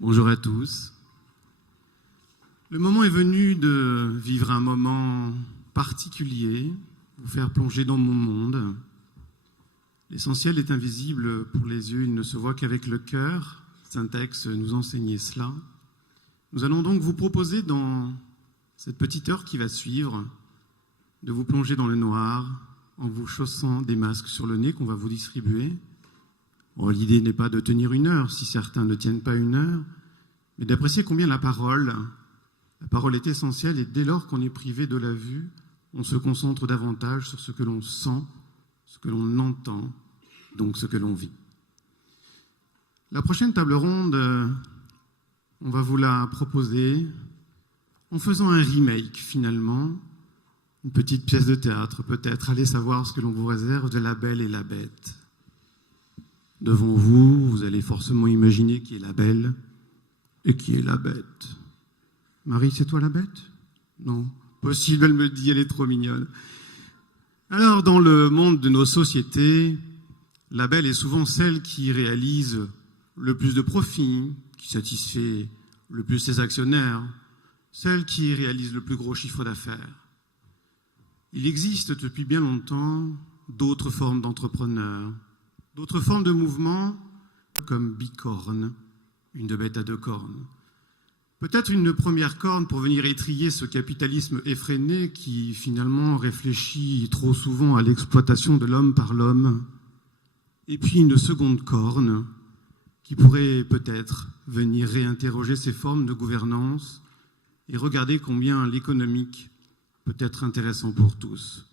Bonjour à tous. Le moment est venu de vivre un moment particulier, vous faire plonger dans mon monde. L'essentiel est invisible pour les yeux, il ne se voit qu'avec le cœur. Saint-Ex nous enseignait cela. Nous allons donc vous proposer dans cette petite heure qui va suivre de vous plonger dans le noir en vous chaussant des masques sur le nez qu'on va vous distribuer. Bon, l'idée n'est pas de tenir une heure, si certains ne tiennent pas une heure, mais d'apprécier combien la parole est essentielle et dès lors qu'on est privé de la vue, on se concentre davantage sur ce que l'on sent, ce que l'on entend, donc ce que l'on vit. La prochaine table ronde, on va vous la proposer en faisant un remake finalement, une petite pièce de théâtre peut-être, allez savoir ce que l'on vous réserve de La Belle et la Bête. Devant vous, vous allez forcément imaginer qui est la belle et qui est la bête. Marie, c'est toi la bête? Non, possible, elle me dit, elle est trop mignonne. Alors, dans le monde de nos sociétés, la belle est souvent celle qui réalise le plus de profits, qui satisfait le plus ses actionnaires, celle qui réalise le plus gros chiffre d'affaires. Il existe depuis bien longtemps d'autres formes d'entrepreneurs, d'autres formes de mouvements comme bicorne, une de bête à deux cornes. Peut-être une première corne pour venir étriller ce capitalisme effréné qui finalement réfléchit trop souvent à l'exploitation de l'homme par l'homme. Et puis une seconde corne qui pourrait peut-être venir réinterroger ces formes de gouvernance et regarder combien l'économique peut être intéressant pour tous.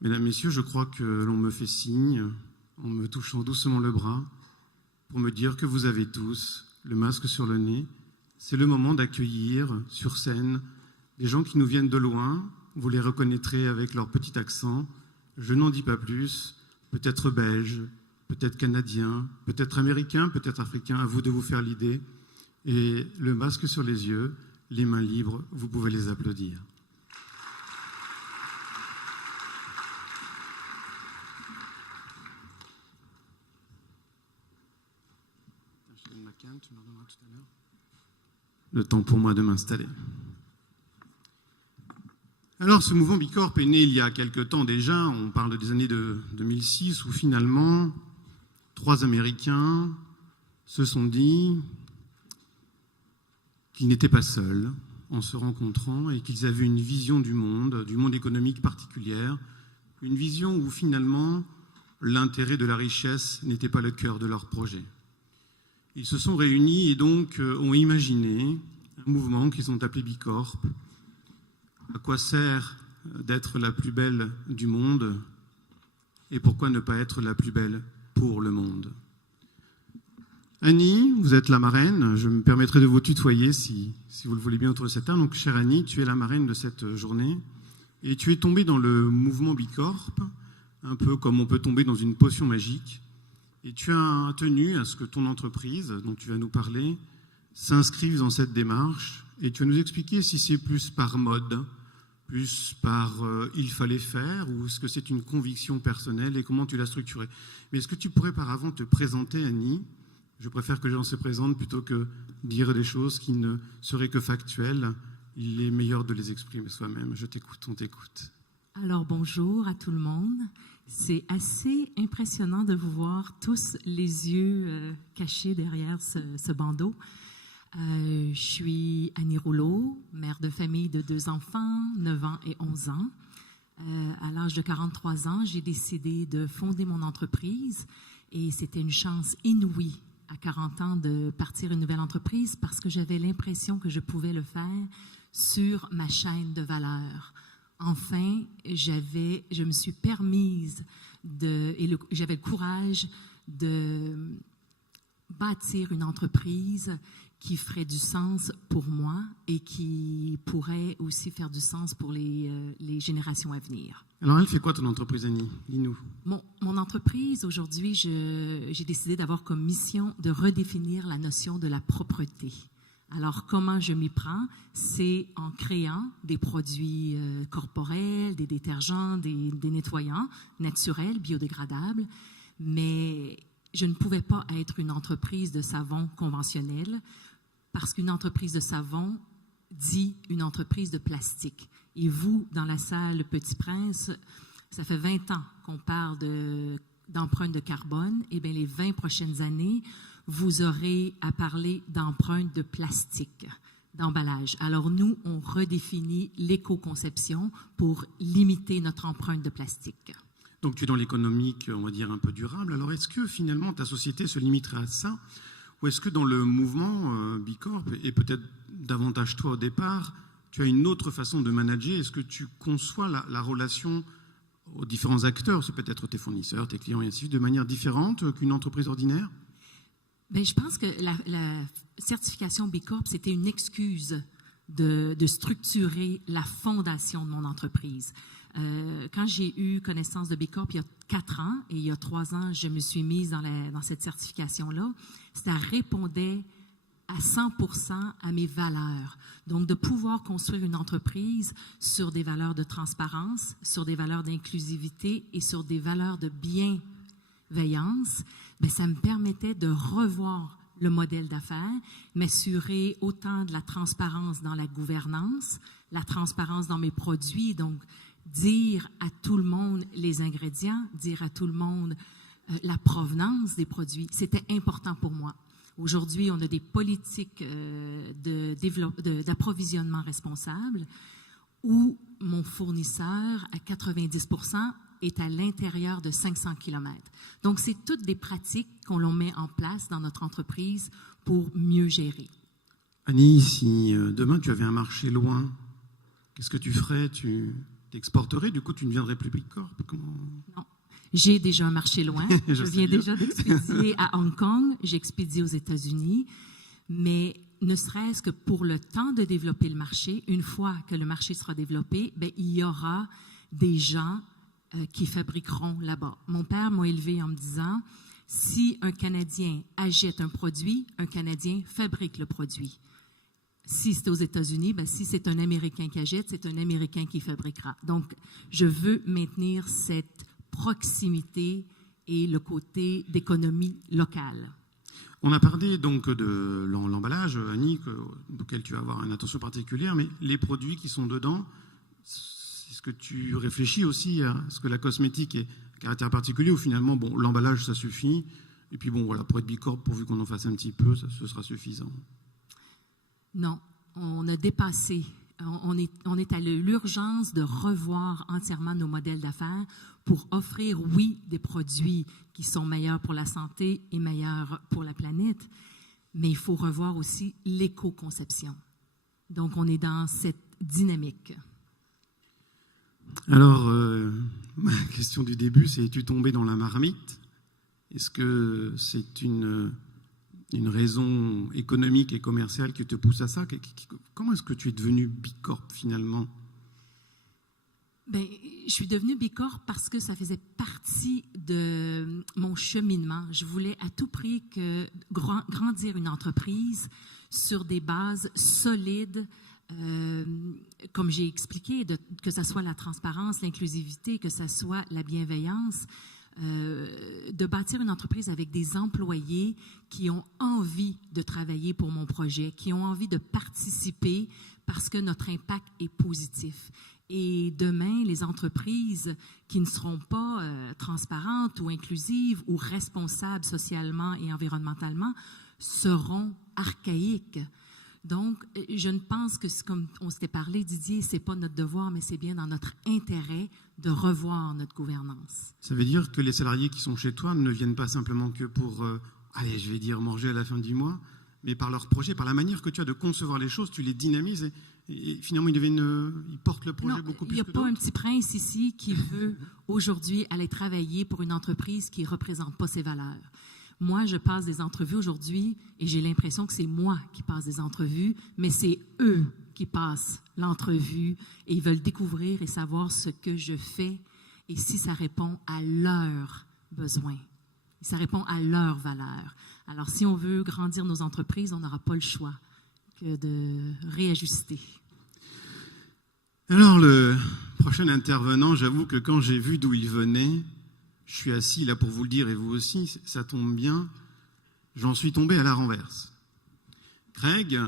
Mesdames, Messieurs, je crois que l'on me fait signe en me touchant doucement le bras, pour me dire que vous avez tous le masque sur le nez. C'est le moment d'accueillir sur scène des gens qui nous viennent de loin. Vous les reconnaîtrez avec leur petit accent. Je n'en dis pas plus. Peut-être belge, peut-être canadien, peut-être américain, peut-être africain. À vous de vous faire l'idée. Et le masque sur les yeux, les mains libres, vous pouvez les applaudir. Le temps pour moi de m'installer. Alors, ce mouvement Bicorp est né il y a quelque temps déjà, on parle des années de 2006, où finalement, 3 Américains se sont dit qu'ils n'étaient pas seuls en se rencontrant et qu'ils avaient une vision du monde économique particulière, une vision où finalement, l'intérêt de la richesse n'était pas le cœur de leur projet. Ils se sont réunis et donc ont imaginé un mouvement qu'ils ont appelé Bicorp. À quoi sert d'être la plus belle du monde et pourquoi ne pas être la plus belle pour le monde? Annie, vous êtes la marraine. Je me permettrai de vous tutoyer si vous le voulez bien autour de cette table. Donc, chère Annie, tu es la marraine de cette journée et tu es tombée dans le mouvement Bicorp, un peu comme on peut tomber dans une potion magique. Et tu as tenu à ce que ton entreprise, dont tu vas nous parler, s'inscrive dans cette démarche. Et tu vas nous expliquer si c'est plus par mode, plus par il fallait faire, ou est-ce que c'est une conviction personnelle et comment tu l'as structurée. Mais est-ce que tu pourrais par avant te présenter, Annie? Je préfère que les gens se présentent plutôt que dire des choses qui ne seraient que factuelles. Il est meilleur de les exprimer soi-même. Je t'écoute, on t'écoute. Alors bonjour à tout le monde. C'est assez impressionnant de vous voir tous les yeux cachés derrière ce bandeau. Je suis Annie Rouleau, mère de famille de 2 enfants, 9 ans et 11 ans. À l'âge de 43 ans, j'ai décidé de fonder mon entreprise et c'était une chance inouïe à 40 ans de partir une nouvelle entreprise parce que j'avais l'impression que je pouvais le faire sur ma chaîne de valeur. Enfin, je me suis permise j'avais le courage de bâtir une entreprise qui ferait du sens pour moi et qui pourrait aussi faire du sens pour les générations à venir. Alors, elle fait quoi ton entreprise, Annie? Dis-nous. Mon entreprise, aujourd'hui, j'ai décidé d'avoir comme mission de redéfinir la notion de la propreté. Alors, comment je m'y prends? C'est en créant des produits corporels, des détergents, des nettoyants naturels, biodégradables, mais je ne pouvais pas être une entreprise de savon conventionnelle parce qu'une entreprise de savon dit une entreprise de plastique. Et vous, dans la salle Petit Prince, ça fait 20 ans qu'on parle d'empreinte de carbone. Eh bien, les 20 prochaines années, vous aurez à parler d'empreinte de plastique, d'emballage. Alors, nous, on redéfinit l'éco-conception pour limiter notre empreinte de plastique. Donc, tu es dans l'économique, on va dire, un peu durable. Alors, est-ce que finalement, ta société se limiterait à ça? Ou est-ce que dans le mouvement Bicorp, et peut-être davantage toi au départ, tu as une autre façon de manager? Est-ce que tu conçois la relation aux différents acteurs, c'est peut-être tes fournisseurs, tes clients et ainsi de suite, de manière différente qu'une entreprise ordinaire? Bien, je pense que la certification Bicorp, c'était une excuse de structurer la fondation de mon entreprise. Quand j'ai eu connaissance de Bicorp il y a 4 ans, et il y a 3 ans, je me suis mise dans cette certification-là, ça répondait à 100% à mes valeurs. Donc, de pouvoir construire une entreprise sur des valeurs de transparence, sur des valeurs d'inclusivité et sur des valeurs de bienveillance, bien, ça me permettait de revoir le modèle d'affaires, m'assurer autant de la transparence dans la gouvernance, la transparence dans mes produits, donc dire à tout le monde les ingrédients, dire à tout le monde la provenance des produits. C'était important pour moi. Aujourd'hui, on a des politiques d'approvisionnement responsable où mon fournisseur, à 90%, est à l'intérieur de 500 km. Donc, c'est toutes des pratiques qu'on met en place dans notre entreprise pour mieux gérer. Annie, si demain tu avais un marché loin, qu'est-ce que tu ferais? Tu t'exporterais? Du coup, tu ne viendrais plus Bicorp? Non. J'ai déjà un marché loin. Je viens déjà d'expédier à Hong Kong. J'expédie aux États-Unis. Mais ne serait-ce que pour le temps de développer le marché, une fois que le marché sera développé, bien, il y aura des gens qui fabriqueront là-bas. Mon père m'a élevé en me disant, si un Canadien achète un produit, un Canadien fabrique le produit. Si c'est aux États-Unis, bien, si c'est un Américain qui achète, c'est un Américain qui fabriquera. Donc, je veux maintenir cette proximité et le côté d'économie locale. On a parlé donc de l'emballage, Annie, auquel tu vas avoir une attention particulière, mais les produits qui sont dedans, est-ce que tu réfléchis aussi à ce que la cosmétique ait un caractère particulier ou finalement, bon, l'emballage, ça suffit, et puis bon, voilà, pour être Bicorp, pourvu qu'on en fasse un petit peu, ce sera suffisant? Non, on a dépassé. On est à l'urgence de revoir entièrement nos modèles d'affaires pour offrir, oui, des produits qui sont meilleurs pour la santé et meilleurs pour la planète, mais il faut revoir aussi l'éco-conception. Donc, on est dans cette dynamique. Alors, ma question du début, c'est: es-tu tombé dans la marmite? Est-ce que c'est une raison économique et commerciale qui te pousse à ça? Comment est-ce que tu es devenu Bicorp finalement? Bien, je suis devenue Bicorp parce que ça faisait partie de mon cheminement. Je voulais à tout prix grandir une entreprise sur des bases solides, comme j'ai expliqué, que ce soit la transparence, l'inclusivité, que ce soit la bienveillance. De bâtir une entreprise avec des employés qui ont envie de travailler pour mon projet, qui ont envie de participer parce que notre impact est positif. Et demain, les entreprises qui ne seront pas transparentes ou inclusives ou responsables socialement et environnementalement seront archaïques. Donc, je ne pense que, comme on s'était parlé, Didier, ce n'est pas notre devoir, mais c'est bien dans notre intérêt de revoir notre gouvernance. Ça veut dire que les salariés qui sont chez toi ne viennent pas simplement que pour, allez, je vais dire, manger à la fin du mois, mais par leur projet, par la manière que tu as de concevoir les choses, tu les dynamises et finalement ils portent le projet beaucoup plus que d'autres. Il n'y a pas un petit prince ici qui veut aujourd'hui aller travailler pour une entreprise qui ne représente pas ses valeurs. Moi, je passe des entrevues aujourd'hui et j'ai l'impression que c'est moi qui passe des entrevues, mais c'est eux qui passent l'entrevue et ils veulent découvrir et savoir ce que je fais et si ça répond à leurs besoins, si ça répond à leurs valeurs. Alors, si on veut grandir nos entreprises, on n'aura pas le choix que de réajuster. Alors, le prochain intervenant, j'avoue que quand j'ai vu d'où il venait, Je suis assis là pour vous le dire et vous aussi, ça tombe bien, j'en suis tombé à la renverse. Craig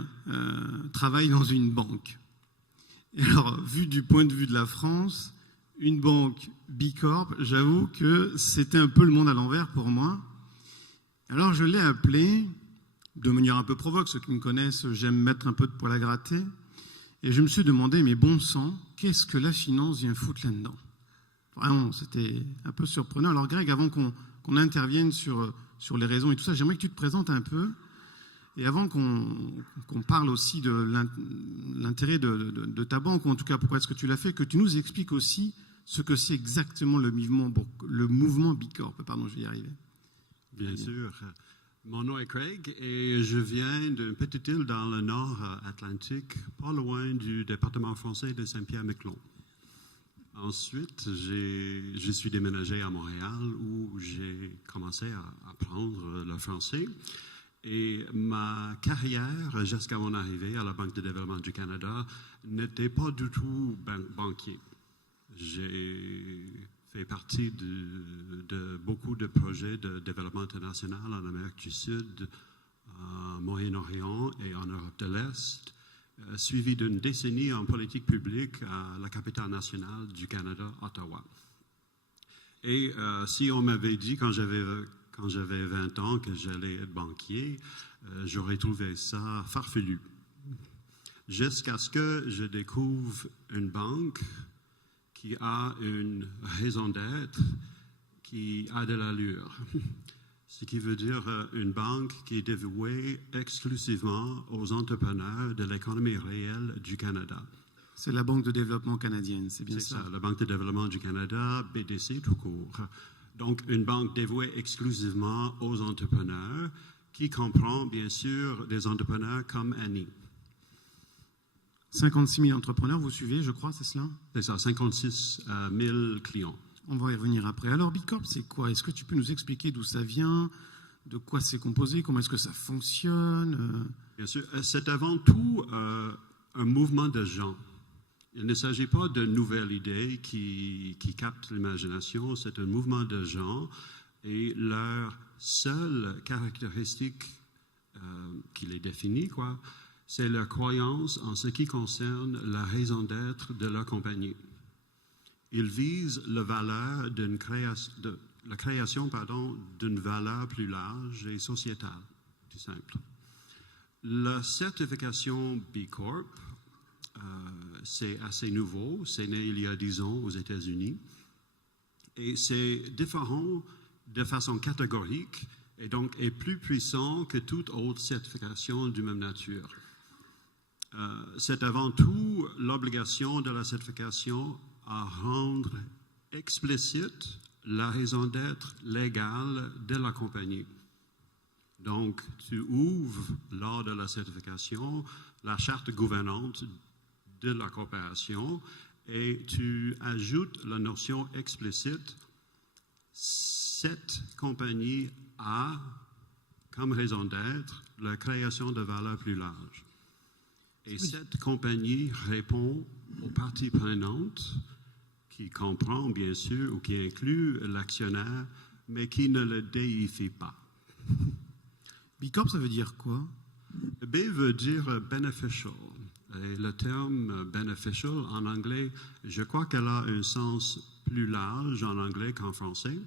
travaille dans une banque. Et alors, vu du point de vue de la France, une banque Bicorp, j'avoue que c'était un peu le monde à l'envers pour moi. Alors je l'ai appelé, de manière un peu provoque, ceux qui me connaissent, j'aime mettre un peu de poil à gratter, et je me suis demandé, mais bon sang, qu'est-ce que la finance vient foutre là-dedans ? Vraiment, c'était un peu surprenant. Alors Greg, avant qu'on intervienne sur les raisons et tout ça, j'aimerais que tu te présentes un peu, et avant qu'on parle aussi de l'intérêt de ta banque, ou en tout cas pourquoi est-ce que tu l'as fait, que tu nous expliques aussi ce que c'est exactement le mouvement Bicorp. Pardon, je vais y arriver. Bien sûr. Mon nom est Craig et je viens d'une petite île dans le nord Atlantique, pas loin du département français de Saint-Pierre-Miquelon. Ensuite, je suis déménagé à Montréal où j'ai commencé à apprendre le français. Et ma carrière, jusqu'à mon arrivée à la Banque de développement du Canada, n'était pas du tout banquier. J'ai fait partie de beaucoup de projets de développement international en Amérique du Sud, en Moyen-Orient et en Europe de l'Est, suivi d'une décennie en politique publique à la capitale nationale du Canada, Ottawa. Et si on m'avait dit quand j'avais 20 ans que j'allais être banquier, j'aurais trouvé ça farfelu. Jusqu'à ce que je découvre une banque qui a une raison d'être, qui a de l'allure. Ce qui veut dire une banque qui est dévouée exclusivement aux entrepreneurs de l'économie réelle du Canada. C'est la Banque de développement canadienne, c'est bien ça? C'est ça, la Banque de développement du Canada, BDC tout court. Donc, une banque dévouée exclusivement aux entrepreneurs, qui comprend bien sûr des entrepreneurs comme Annie. 56 000 entrepreneurs, vous suivez, je crois, c'est cela? C'est ça, 56 000 clients. On va y revenir après. Alors, Bicorp, c'est quoi? Est-ce que tu peux nous expliquer d'où ça vient, de quoi c'est composé, comment est-ce que ça fonctionne? Bien sûr, c'est avant tout un mouvement de gens. Il ne s'agit pas de nouvelles idées qui captent l'imagination, c'est un mouvement de gens et leur seule caractéristique qui les définit, c'est leur croyance en ce qui concerne la raison d'être de leur compagnie. Ils visent la création d'une valeur plus large et sociétale, tout simple. La certification B Corp, c'est assez nouveau, c'est né il y a 10 ans aux États-Unis, et c'est différent de façon catégorique et donc est plus puissant que toute autre certification de même nature. C'est avant tout l'obligation de la certification à rendre explicite la raison d'être légale de la compagnie. Donc, tu ouvres, lors de la certification, la charte gouvernante de la coopération et tu ajoutes la notion explicite « cette compagnie a comme raison d'être la création de valeur plus large ». Et cette compagnie répond aux parties prenantes qui comprend bien sûr ou qui inclut l'actionnaire, mais qui ne le déifie pas. Bicorp, ça veut dire quoi? B veut dire beneficial. Et le terme beneficial en anglais, je crois qu'elle a un sens plus large en anglais qu'en français.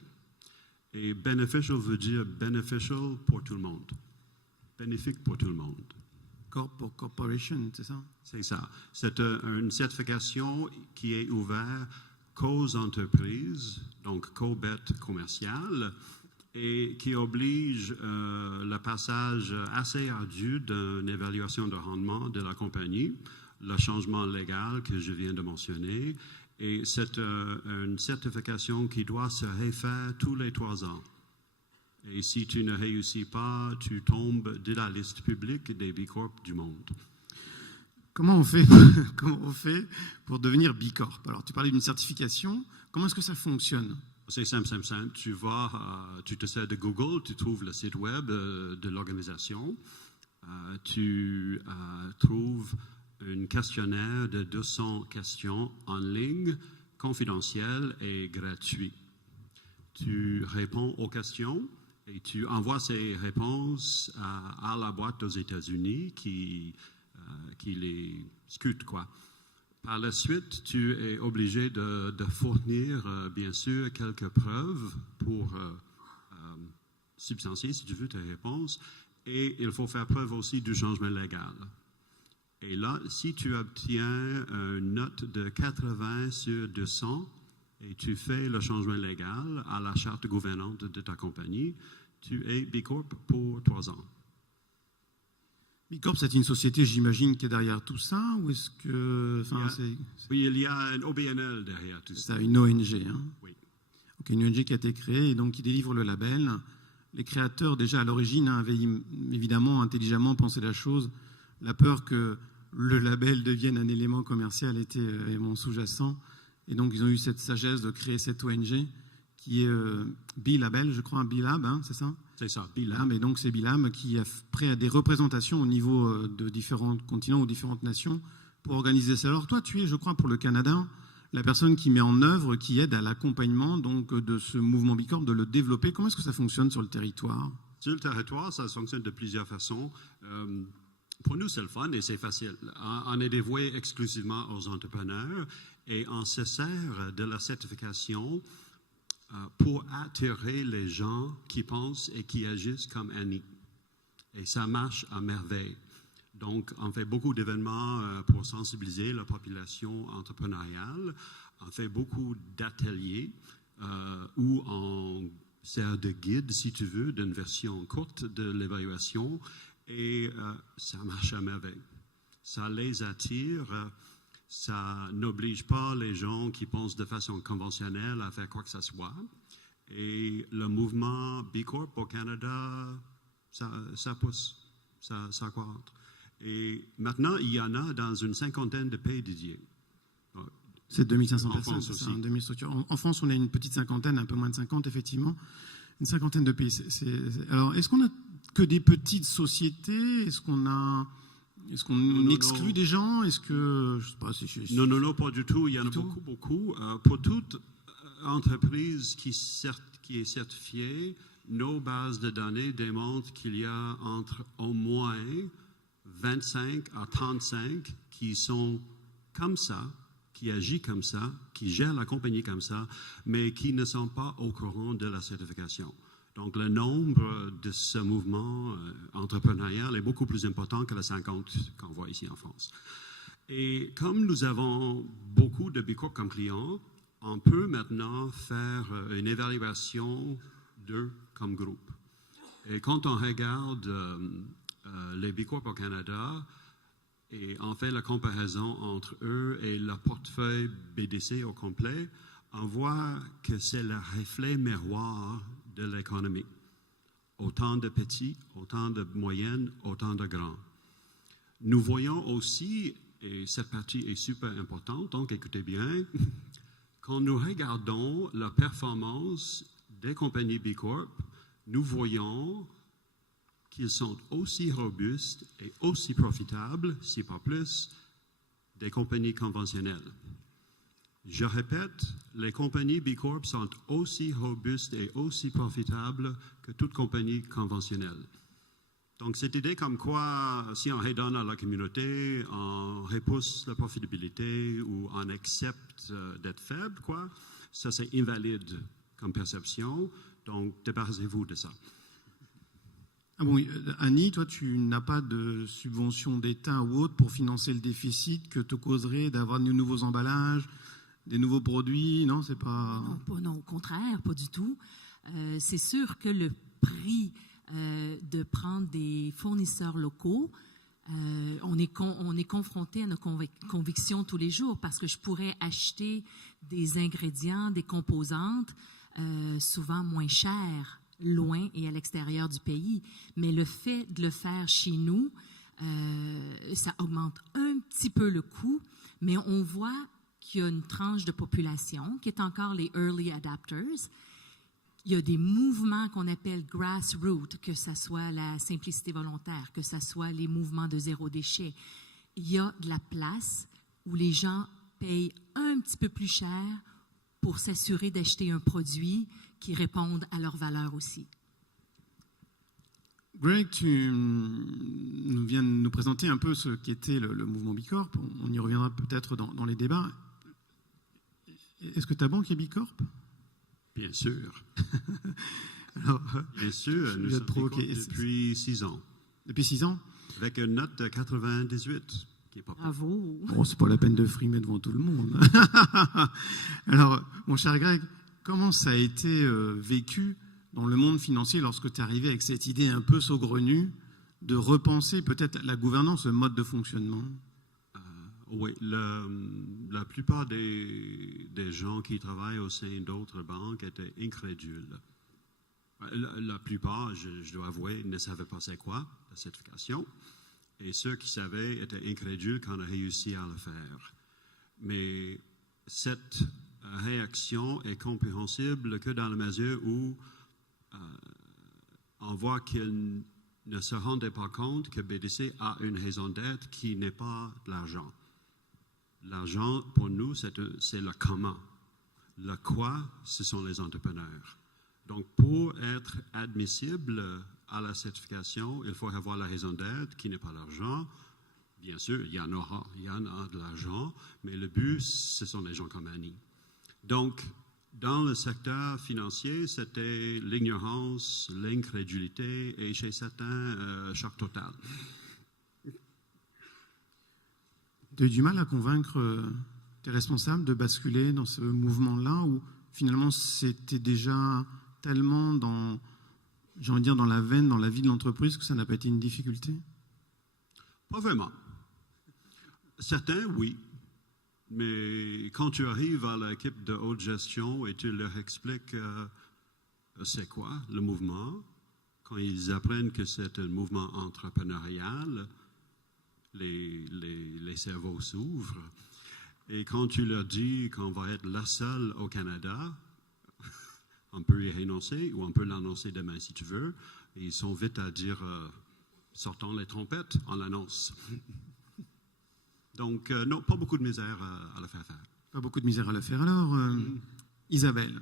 Et beneficial veut dire beneficial pour tout le monde. Bénéfique pour tout le monde. Corp pour corporation, c'est ça? C'est ça. C'est une certification qui est ouverte qu'aux entreprises, donc qu'aux bêtes commerciales, et qui oblige le passage assez ardu d'une évaluation de rendement de la compagnie, le changement légal que je viens de mentionner, et c'est une certification qui doit se refaire tous les 3 ans. Et si tu ne réussis pas, tu tombes de la liste publique des B Corp du monde. Comment on fait pour devenir B Corp? Alors, tu parlais d'une certification. Comment est-ce que ça fonctionne? C'est simple. Tu te sers de Google, tu trouves le site web de l'organisation. Tu trouves un questionnaire de 200 questions en ligne, confidentiel et gratuit. tu réponds aux questions et tu envoies ces réponses à la boîte aux États-Unis qui les scrute, quoi. Par la suite, tu es obligé de fournir, bien sûr, quelques preuves pour substantier, si tu veux, tes réponses. Et il faut faire preuve aussi du changement légal. Et là, si tu obtiens une note de 80 sur 200 et tu fais le changement légal à la charte gouvernante de ta compagnie, tu es B Corp pour 3 ans. B Corp, c'est une société, j'imagine, qui est derrière tout ça, ou est-ce que... Oui, il y a un OBNL derrière tout ça. C'est une ONG, hein? Oui. Donc une ONG qui a été créée et donc qui délivre le label. Les créateurs, déjà à l'origine, avaient évidemment intelligemment pensé la chose. La peur que le label devienne un élément commercial était élément sous-jacent. Et donc, ils ont eu cette sagesse de créer cette ONG qui est B-Label, je crois, B-Lab, hein, c'est ça? C'est ça, B-Lab. Et donc, c'est B-Lab qui a prêt à des représentations au niveau de différents continents ou différentes nations pour organiser ça. Alors, toi, tu es, je crois, pour le Canada, la personne qui met en œuvre, qui aide à l'accompagnement donc, de ce mouvement B Corp, de le développer. Comment est-ce que ça fonctionne sur le territoire? Sur le territoire, ça fonctionne de plusieurs façons. Pour nous, c'est le fun et c'est facile. On est dévoué exclusivement aux entrepreneurs et on se sert de la certification pour attirer les gens qui pensent et qui agissent comme Annie. Et ça marche à merveille. Donc, on fait beaucoup d'événements pour sensibiliser la population entrepreneuriale. On fait beaucoup d'ateliers où on sert de guide, si tu veux, d'une version courte de l'évaluation. Et ça marche à merveille. Ça les attire. Ça n'oblige pas les gens qui pensent de façon conventionnelle à faire quoi que ce soit. Et le mouvement B Corp au Canada, ça pousse, ça croît. Et maintenant, il y en a dans une 50aine de pays dédiés. C'est 2500 personnes, France aussi. 2000 structures. En France, on a une petite cinquantaine, un peu moins de 50, effectivement. Une cinquantaine de pays. Alors, est-ce qu'on a que des petites sociétés? Est-ce qu'on exclut des gens? Est-ce que... Je sais pas si Non, pas du tout. Il y en a beaucoup. Pour toute entreprise qui est certifiée, nos bases de données démontrent qu'il y a entre au moins 25 à 35 qui sont comme ça, qui agissent comme ça, qui gèrent la compagnie comme ça, mais qui ne sont pas au courant de la certification. Donc, le nombre de ce mouvement entrepreneurial est beaucoup plus important que les 50 qu'on voit ici en France. Et comme nous avons beaucoup de B Corp comme clients, on peut maintenant faire une évaluation d'eux comme groupe. Et quand on regarde les B Corp au Canada et on fait la comparaison entre eux et le portefeuille BDC au complet, on voit que c'est le reflet miroir de l'économie. Autant de petits, autant de moyennes, autant de grands. Nous voyons aussi, et cette partie est super importante, donc écoutez bien, quand nous regardons la performance des compagnies B Corp, nous voyons qu'ils sont aussi robustes et aussi profitables, si pas plus, des compagnies conventionnelles. Je répète, les compagnies B Corp sont aussi robustes et aussi profitables que toute compagnie conventionnelle. Donc, cette idée comme quoi, si on redonne à la communauté, on repousse la profitabilité ou on accepte d'être faible, quoi, ça c'est invalide comme perception. Donc, débarrassez-vous de ça. Ah bon, Annie, toi, tu n'as pas de subvention d'État ou autre pour financer le déficit que te causerait d'avoir de nouveaux emballages, des nouveaux produits, non, c'est pas... Non, au contraire, pas du tout. C'est sûr que le prix de prendre des fournisseurs locaux, on est confronté à nos convictions tous les jours parce que je pourrais acheter des ingrédients, des composantes souvent moins chers, loin et à l'extérieur du pays. Mais le fait de le faire chez nous, ça augmente un petit peu le coût, mais on voit qu'il y a une tranche de population qui est encore les early adapters. Il y a des mouvements qu'on appelle grassroots, que ce soit la simplicité volontaire, que ce soit les mouvements de zéro déchet. Il y a de la place où les gens payent un petit peu plus cher pour s'assurer d'acheter un produit qui réponde à leurs valeurs aussi. Greg, tu viens de nous présenter un peu ce qu'était le mouvement Bicorp. On y reviendra peut-être dans les débats. Est-ce que ta banque est Bicorp? Bien sûr. Alors, Bien sûr, nous sommes Bicorp depuis 6 ans. Depuis 6 ans? Avec une note de 98, qui est pas Bravo! Bon, c'est pas la peine de frimer devant tout le monde. Alors, mon cher Greg, comment ça a été vécu dans le monde financier lorsque tu es arrivé avec cette idée un peu saugrenue de repenser peut-être la gouvernance, le mode de fonctionnement? Oui, la plupart des gens qui travaillent au sein d'autres banques étaient incrédules. La plupart, je dois avouer, ne savaient pas c'est quoi, la certification. Et ceux qui savaient étaient incrédules quand on a réussi à le faire. Mais cette réaction est compréhensible que dans la mesure où on voit qu'ils ne se rendaient pas compte que BDC a une raison d'être qui n'est pas de l'argent. L'argent, pour nous, c'est le comment. Le quoi, ce sont les entrepreneurs. Donc, pour être admissible à la certification, il faut avoir la raison d'être qui n'est pas l'argent. Bien sûr, il y en a de l'argent, mais le but, ce sont les gens comme Annie. Donc, dans le secteur financier, c'était l'ignorance, l'incrédulité et chez certains, choc total. Tu as eu du mal à convaincre tes responsables de basculer dans ce mouvement-là ou finalement c'était déjà tellement dans la veine, dans la vie de l'entreprise que ça n'a pas été une difficulté? Pas vraiment. Certains, oui. Mais quand tu arrives à l'équipe de haute gestion et tu leur expliques c'est quoi le mouvement, quand ils apprennent que c'est un mouvement entrepreneurial, les cerveaux s'ouvrent. Et quand tu leur dis qu'on va être la seule au Canada, on peut y renoncer ou on peut l'annoncer demain si tu veux. Et ils sont vite à dire sortons les trompettes, on l'annonce. Donc, non, pas beaucoup de misère à le faire. Pas beaucoup de misère à le faire. Alors, Isabelle,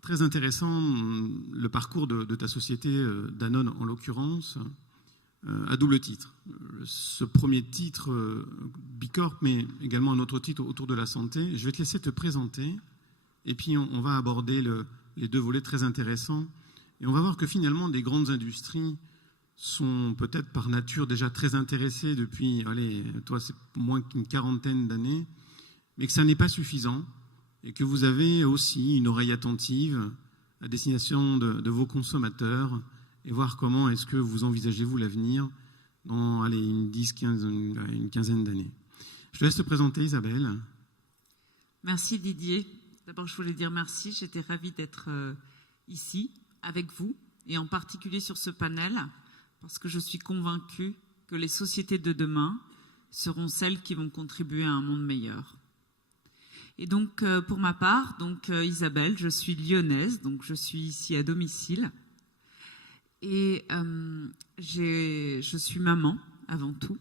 très intéressant le parcours de ta société, Danone en l'occurrence, à double titre. Ce premier titre, Bicorp, mais également un autre titre autour de la santé. Je vais te laisser te présenter et puis on va aborder les deux volets très intéressants. Et on va voir que finalement, des grandes industries sont peut-être par nature déjà très intéressés depuis, allez, toi c'est moins qu'une quarantaine d'années, mais que ça n'est pas suffisant et que vous avez aussi une oreille attentive à destination de vos consommateurs et voir comment est-ce que vous envisagez vous l'avenir dans allez, une quinzaine d'années. Je te laisse te présenter, Isabelle. Merci Didier. D'abord, je voulais dire merci. J'étais ravie d'être ici avec vous et en particulier sur ce panel, parce que je suis convaincue que les sociétés de demain seront celles qui vont contribuer à un monde meilleur. Et donc, pour ma part, Isabelle, je suis lyonnaise, donc je suis ici à domicile. Et je suis maman, avant tout.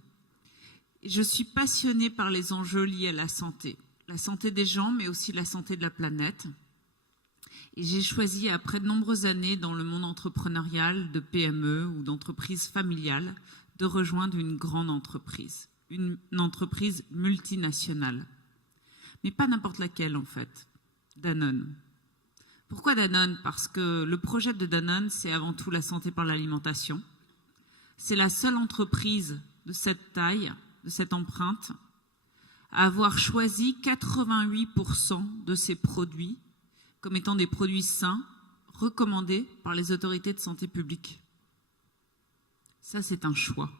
Et je suis passionnée par les enjeux liés à la santé des gens, mais aussi la santé de la planète. Et j'ai choisi, après de nombreuses années dans le monde entrepreneurial, de PME ou d'entreprises familiales, de rejoindre une grande entreprise, une entreprise multinationale. Mais pas n'importe laquelle, en fait. Danone. Pourquoi Danone? Parce que le projet de Danone, c'est avant tout la santé par l'alimentation. C'est la seule entreprise de cette taille, de cette empreinte, à avoir choisi 88% de ses produits comme étant des produits sains, recommandés par les autorités de santé publique. Ça, c'est un choix.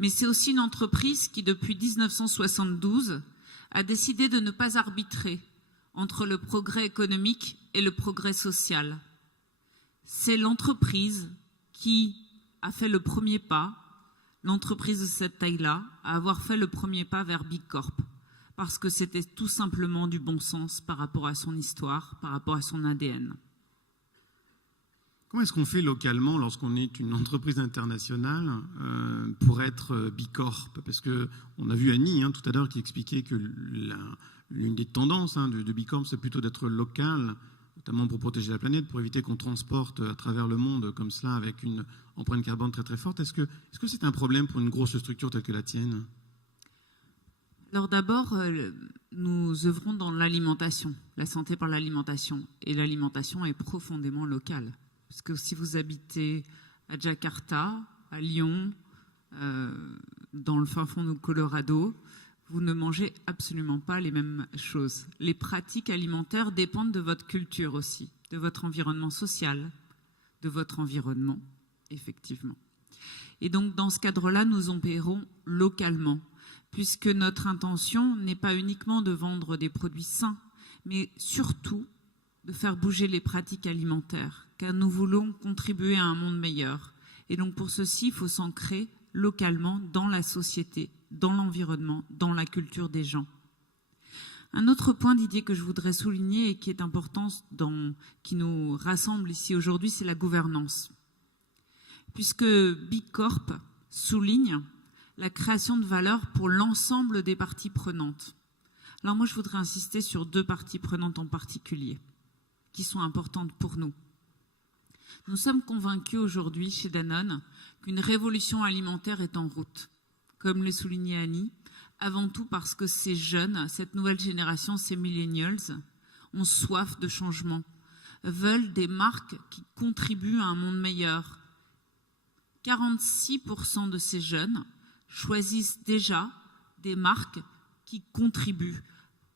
Mais c'est aussi une entreprise qui, depuis 1972, a décidé de ne pas arbitrer entre le progrès économique et le progrès social. C'est l'entreprise qui a fait le premier pas, l'entreprise de cette taille-là, à avoir fait le premier pas vers Bicorp, parce que c'était tout simplement du bon sens par rapport à son histoire, par rapport à son ADN. Comment est-ce qu'on fait localement lorsqu'on est une entreprise internationale pour être Bicorp? Parce qu'on a vu Annie tout à l'heure qui expliquait que l'une des tendances de Bicorp, c'est plutôt d'être local, notamment pour protéger la planète, pour éviter qu'on transporte à travers le monde comme cela avec une empreinte carbone très très forte. Est-ce que c'est un problème pour une grosse structure telle que la tienne ? Alors d'abord, nous œuvrons dans l'alimentation, la santé par l'alimentation. Et l'alimentation est profondément locale. Parce que si vous habitez à Jakarta, à Lyon, dans le fin fond du Colorado, vous ne mangez absolument pas les mêmes choses. Les pratiques alimentaires dépendent de votre culture aussi, de votre environnement social, de votre environnement, effectivement. Et donc, dans ce cadre-là, nous opérons localement, puisque notre intention n'est pas uniquement de vendre des produits sains, mais surtout de faire bouger les pratiques alimentaires, car nous voulons contribuer à un monde meilleur. Et donc, pour ceci, il faut s'ancrer localement dans la société, dans l'environnement, dans la culture des gens. Un autre point, Didier, que je voudrais souligner et qui est important, qui nous rassemble ici aujourd'hui, c'est la gouvernance. Puisque Bicorp souligne la création de valeur pour l'ensemble des parties prenantes. Alors moi, je voudrais insister sur 2 parties prenantes en particulier, qui sont importantes pour nous. Nous sommes convaincus aujourd'hui chez Danone qu'une révolution alimentaire est en route, comme le soulignait Annie, avant tout parce que ces jeunes, cette nouvelle génération, ces millennials, ont soif de changement, veulent des marques qui contribuent à un monde meilleur. 46% de ces jeunes choisissent déjà des marques qui contribuent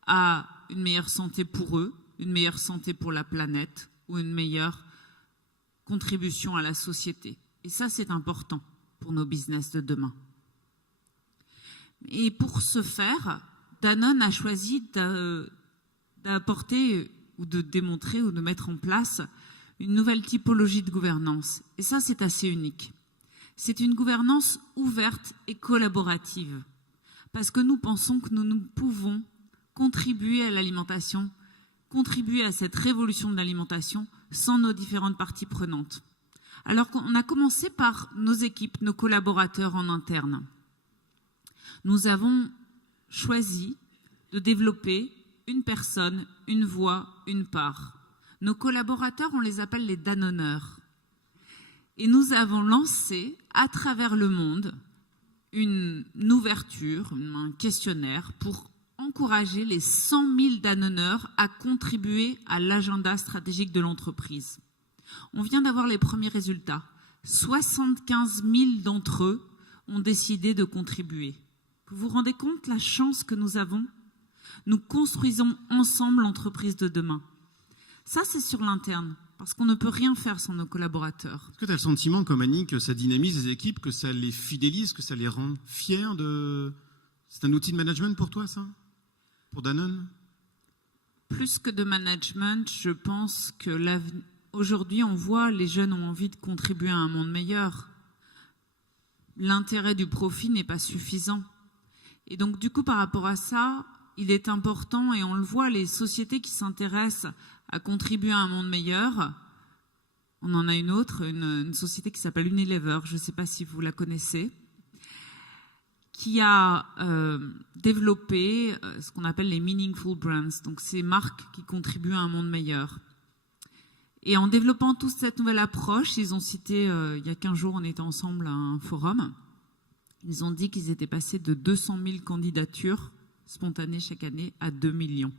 à une meilleure santé pour eux, une meilleure santé pour la planète ou une meilleure contribution à la société. Et ça, c'est important pour nos business de demain. Et pour ce faire, Danone a choisi d'apporter ou de démontrer ou de mettre en place une nouvelle typologie de gouvernance. Et ça, c'est assez unique. C'est une gouvernance ouverte et collaborative. Parce que nous pensons que nous pouvons contribuer à l'alimentation, contribuer à cette révolution de l'alimentation sans nos différentes parties prenantes. Alors qu'on a commencé par nos équipes, nos collaborateurs en interne. Nous avons choisi de développer une personne, une voix, une part. Nos collaborateurs, on les appelle les Danoneurs. Et nous avons lancé à travers le monde une ouverture, un questionnaire pour encourager les 100 000 Danoneurs à contribuer à l'agenda stratégique de l'entreprise. On vient d'avoir les premiers résultats. 75 000 d'entre eux ont décidé de contribuer. Vous vous rendez compte la chance que nous avons ? Nous construisons ensemble l'entreprise de demain. Ça, c'est sur l'interne, parce qu'on ne peut rien faire sans nos collaborateurs. Est-ce que tu as le sentiment, comme Annie, que ça dynamise les équipes, que ça les fidélise, que ça les rend fiers de... C'est un outil de management pour toi, ça ? Pour Danone ? Plus que de management, je pense que aujourd'hui, on voit les jeunes ont envie de contribuer à un monde meilleur. L'intérêt du profit n'est pas suffisant. Et donc, du coup, par rapport à ça, il est important, et on le voit, les sociétés qui s'intéressent à contribuer à un monde meilleur, on en a une autre, une société qui s'appelle Unilever, je ne sais pas si vous la connaissez, qui a développé ce qu'on appelle les meaningful brands, donc ces marques qui contribuent à un monde meilleur. Et en développant toute cette nouvelle approche, ils ont cité, il y a 15 jours, on était ensemble à un forum, ils ont dit qu'ils étaient passés de 200 000 candidatures spontanées chaque année à 2 millions.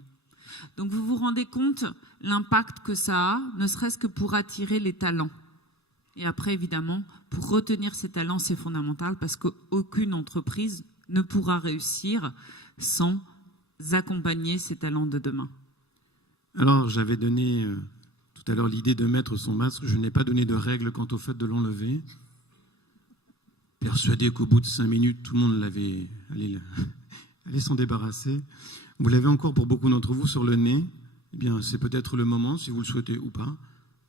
Donc vous vous rendez compte l'impact que ça a, ne serait-ce que pour attirer les talents. Et après, évidemment, pour retenir ces talents, c'est fondamental parce qu'aucune entreprise ne pourra réussir sans accompagner ces talents de demain. Alors, j'avais donné tout à l'heure l'idée de mettre son masque. Je n'ai pas donné de règle quant au fait de l'enlever. Persuadé qu'au bout de 5 minutes, tout le monde allait s'en débarrasser. Vous l'avez encore pour beaucoup d'entre vous sur le nez. Eh bien, c'est peut-être le moment, si vous le souhaitez ou pas,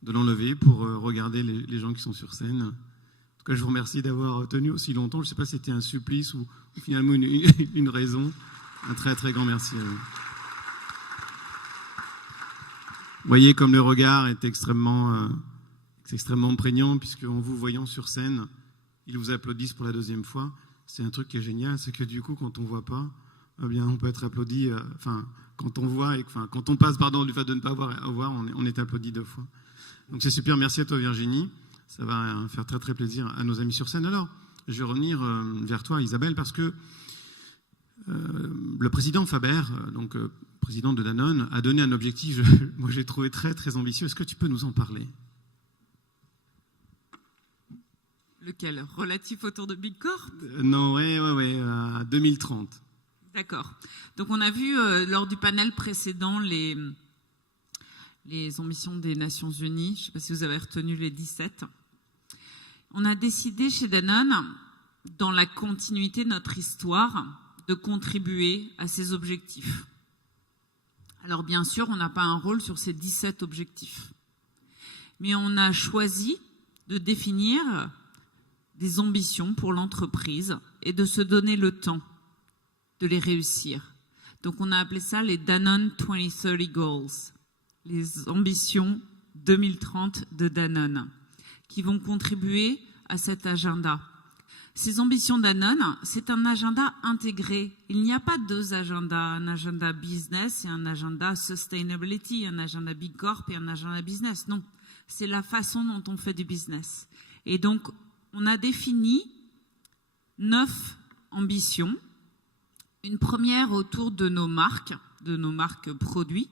de l'enlever pour regarder les gens qui sont sur scène. En tout cas, je vous remercie d'avoir tenu aussi longtemps. Je ne sais pas si c'était un supplice ou finalement une raison. Un très, très grand merci à vous. Vous voyez comme le regard est extrêmement prégnant, puisqu'en vous voyant sur scène, ils vous applaudissent pour la 2e fois. C'est un truc qui est génial, c'est que du coup, quand on ne voit pas, eh bien, on peut être applaudi. Quand on voit, quand on passe, du fait de ne pas voir, on est applaudi 2 fois. Donc c'est super. Merci à toi, Virginie. Ça va faire très très plaisir à nos amis sur scène. Alors, je vais revenir vers toi, Isabelle, parce que le président Faber, président de Danone, a donné un objectif. Moi, j'ai trouvé très très ambitieux. Est-ce que tu peux nous en parler? Lequel? Relatif autour de Big Corp? Non, à 2030. D'accord. Donc on a vu lors du panel précédent les ambitions des Nations Unies. Je ne sais pas si vous avez retenu les 17. On a décidé chez Danone, dans la continuité de notre histoire, de contribuer à ces objectifs. Alors bien sûr, on n'a pas un rôle sur ces 17 objectifs. Mais on a choisi de définir des ambitions pour l'entreprise et de se donner le temps de les réussir. Donc on a appelé ça les Danone 2030 Goals, les ambitions 2030 de Danone, qui vont contribuer à cet agenda. Ces ambitions Danone, c'est un agenda intégré. Il n'y a pas 2 agendas, un agenda business et un agenda sustainability, un agenda Big Corp et un agenda business. Non, c'est la façon dont on fait du business. Et donc, on a défini 9 ambitions. Une première autour de nos marques produits,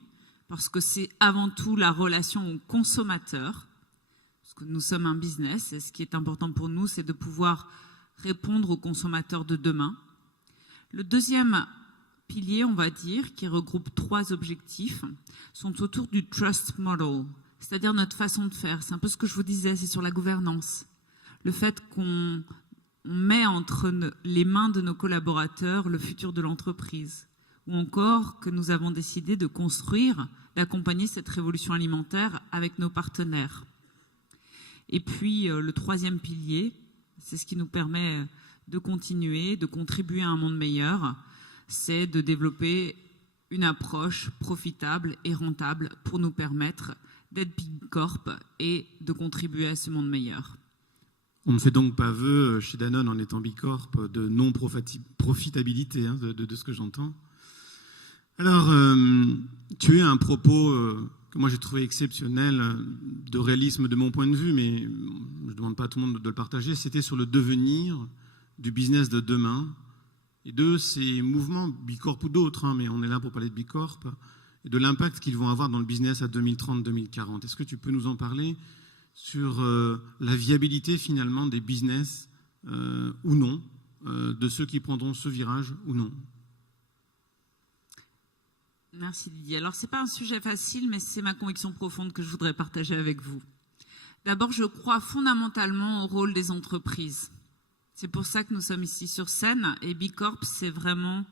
parce que c'est avant tout la relation au consommateur, parce que nous sommes un business, et ce qui est important pour nous, c'est de pouvoir répondre aux consommateurs de demain. Le deuxième pilier, on va dire, qui regroupe 3 objectifs, sont autour du trust model, c'est-à-dire notre façon de faire. C'est un peu ce que je vous disais, c'est sur la gouvernance. Le fait qu'on met entre les mains de nos collaborateurs le futur de l'entreprise, ou encore que nous avons décidé de construire, d'accompagner cette révolution alimentaire avec nos partenaires. Et puis le 3e pilier, c'est ce qui nous permet de continuer, de contribuer à un monde meilleur, c'est de développer une approche profitable et rentable pour nous permettre d'être Big Corp et de contribuer à ce monde meilleur. On ne fait donc pas vœu chez Danone, en étant Bicorp, de non-profitabilité, de ce que j'entends. Alors, tu as eu un propos que moi j'ai trouvé exceptionnel, de réalisme de mon point de vue, mais je ne demande pas à tout le monde de le partager. C'était sur le devenir du business de demain et de ces mouvements Bicorp ou d'autres, mais on est là pour parler de Bicorp, et de l'impact qu'ils vont avoir dans le business à 2030-2040. Est-ce que tu peux nous en parler sur la viabilité finalement des business ou non, de ceux qui prendront ce virage ou non? Merci Didier. Alors c'est pas un sujet facile, mais c'est ma conviction profonde que je voudrais partager avec vous. D'abord, je crois fondamentalement au rôle des entreprises. C'est pour ça que nous sommes ici sur scène, et Bicorp, c'est vraiment...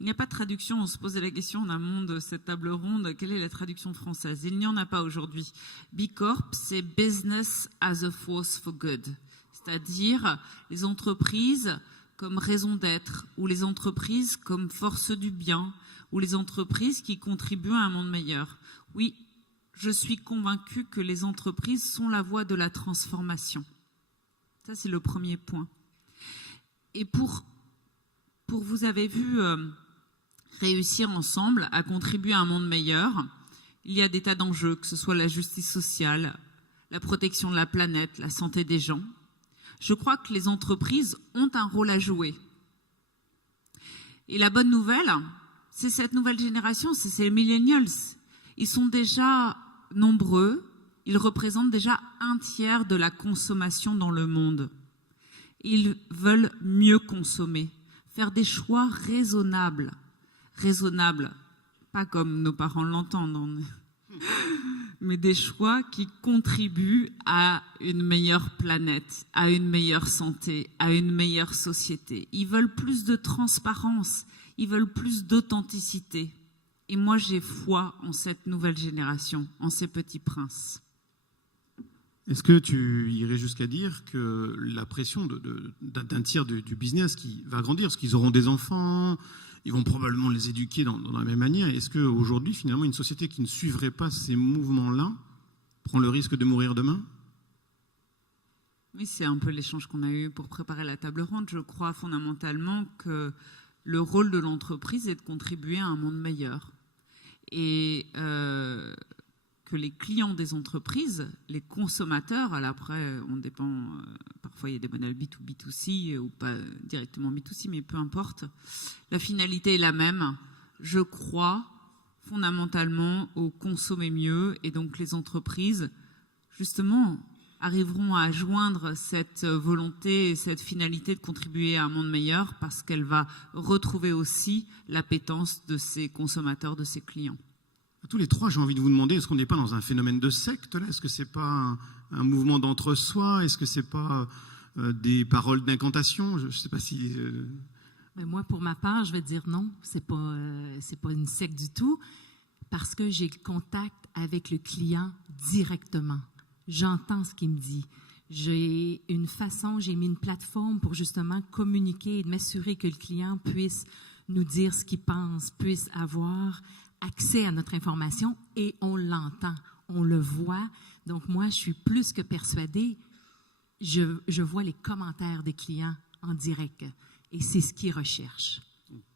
Il n'y a pas de traduction, on se posait la question en amont de cette table ronde, quelle est la traduction française? Il n'y en a pas aujourd'hui. Bicorp, c'est Business as a Force for Good, c'est-à-dire les entreprises comme raison d'être, ou les entreprises comme force du bien, ou les entreprises qui contribuent à un monde meilleur. Oui, je suis convaincue que les entreprises sont la voie de la transformation. Ça, c'est le premier point. Et pour vous avez vu... réussir ensemble à contribuer à un monde meilleur, il y a des tas d'enjeux, que ce soit la justice sociale, la protection de la planète, la santé des gens. Je crois que les entreprises ont un rôle à jouer. Et la bonne nouvelle, c'est cette nouvelle génération, c'est ces millennials. Ils sont déjà nombreux, ils représentent déjà 1/3 de la consommation dans le monde. Ils veulent mieux consommer, faire des choix raisonnables, pas comme nos parents l'entendent, mais des choix qui contribuent à une meilleure planète, à une meilleure santé, à une meilleure société. Ils veulent plus de transparence, ils veulent plus d'authenticité. Et moi, j'ai foi en cette nouvelle génération, en ces petits princes. Est-ce que tu irais jusqu'à dire que la pression d'un tiers du business qui va grandir, parce qu'ils auront des enfants, ils vont probablement les éduquer dans la même manière, est-ce qu'aujourd'hui, finalement, une société qui ne suivrait pas ces mouvements-là prend le risque de mourir demain? Oui, c'est un peu l'échange qu'on a eu pour préparer la table ronde. Je crois fondamentalement que le rôle de l'entreprise est de contribuer à un monde meilleur. Et que les clients des entreprises, les consommateurs, alors après, on dépend, parfois il y a des modèles B2B, B2C ou pas directement B2C, mais peu importe. La finalité est la même. Je crois fondamentalement au consommer mieux et donc les entreprises, justement, arriveront à joindre cette volonté et cette finalité de contribuer à un monde meilleur parce qu'elle va retrouver aussi l'appétence de ses consommateurs, de ses clients. À tous les trois, j'ai envie de vous demander, est-ce qu'on n'est pas dans un phénomène de secte là? Est-ce que c'est pas un mouvement d'entre-soi? Est-ce que c'est pas des paroles d'incantation? Je ne sais pas si... Mais moi, pour ma part, je vais dire non, c'est pas une secte du tout, parce que j'ai le contact avec le client directement. J'entends ce qu'il me dit. J'ai mis une plateforme pour justement communiquer et de m'assurer que le client puisse nous dire ce qu'il pense, puisse avoir accès à notre information et on l'entend, on le voit. Donc moi, je suis plus que persuadée, je vois les commentaires des clients en direct et c'est ce qu'ils recherchent.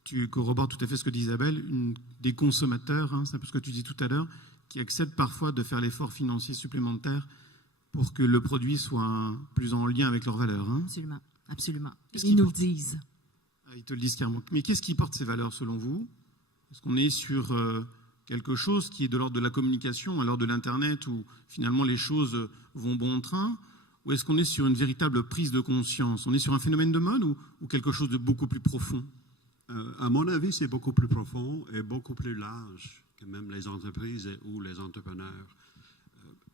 Tu corrobores tout à fait ce que dit Isabelle, des consommateurs, c'est un peu ce que tu dis tout à l'heure, qui acceptent parfois de faire l'effort financier supplémentaire pour que le produit soit plus en lien avec leurs valeurs. Absolument, absolument. Ils nous le disent. Ils te le disent clairement. Mais qu'est-ce qui porte ces valeurs selon vous? Est-ce qu'on est sur quelque chose qui est de l'ordre de la communication, à l'heure de l'Internet, où finalement les choses vont bon train? Ou est-ce qu'on est sur une véritable prise de conscience? On est sur un phénomène de mode ou quelque chose de beaucoup plus profond? À mon avis, c'est beaucoup plus profond et beaucoup plus large que même les entreprises ou les entrepreneurs.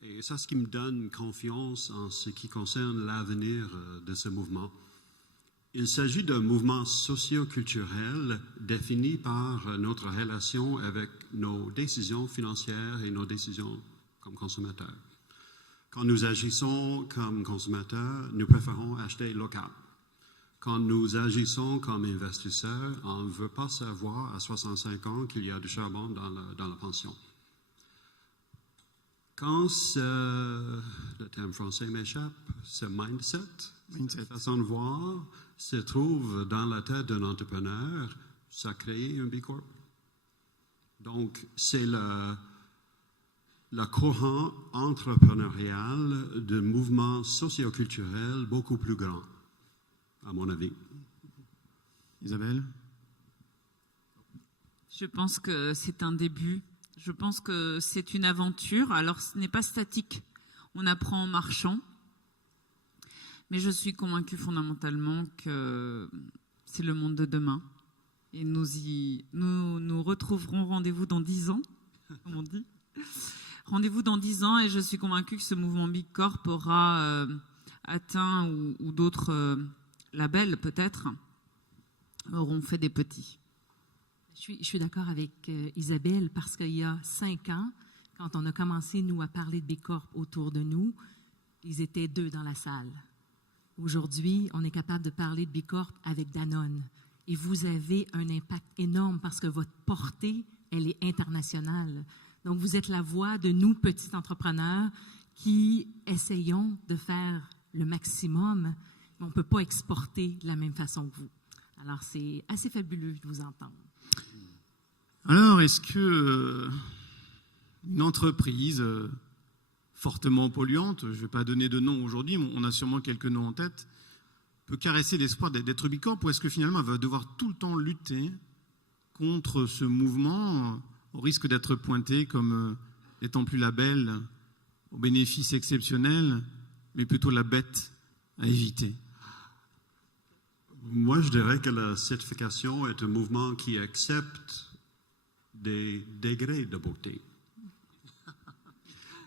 Et ça, ce qui me donne confiance en ce qui concerne l'avenir de ce mouvement. Il s'agit d'un mouvement socio-culturel défini par notre relation avec nos décisions financières et nos décisions comme consommateurs. Quand nous agissons comme consommateurs, nous préférons acheter local. Quand nous agissons comme investisseurs, on ne veut pas savoir à 65 ans qu'il y a du charbon dans la pension. Quand le terme français m'échappe, ce mindset, cette façon de voir, se trouve dans la tête d'un entrepreneur, ça crée un B Corp. Donc, c'est le courant entrepreneurial de mouvements socio-culturels beaucoup plus grand, à mon avis. Isabelle? Je pense que c'est un début. Je pense que c'est une aventure. Alors, ce n'est pas statique. On apprend en marchant. Mais je suis convaincue fondamentalement que c'est le monde de demain. Et nous retrouverons rendez-vous dans 10 ans, comme on dit. Rendez-vous dans 10 ans et je suis convaincue que ce mouvement Big Corp aura atteint ou d'autres labels peut-être auront fait des petits. Je suis d'accord avec Isabelle parce qu'il y a 5 ans, quand on a commencé, nous, à parler de Big Corp autour de nous, ils étaient 2 dans la salle. Aujourd'hui, on est capable de parler de Big Corp avec Danone. Et vous avez un impact énorme parce que votre portée, elle est internationale. Donc, vous êtes la voix de nous, petits entrepreneurs, qui essayons de faire le maximum, mais on ne peut pas exporter de la même façon que vous. Alors, c'est assez fabuleux de vous entendre. Alors, est-ce que une entreprise fortement polluante, je ne vais pas donner de nom aujourd'hui, mais on a sûrement quelques noms en tête, peut caresser l'espoir d'être B Corp, ou est-ce que finalement elle va devoir tout le temps lutter contre ce mouvement au risque d'être pointé comme étant plus la belle, aux bénéfices exceptionnels, mais plutôt la bête à éviter? Moi, je dirais que la certification est un mouvement qui accepte des degrés de beauté.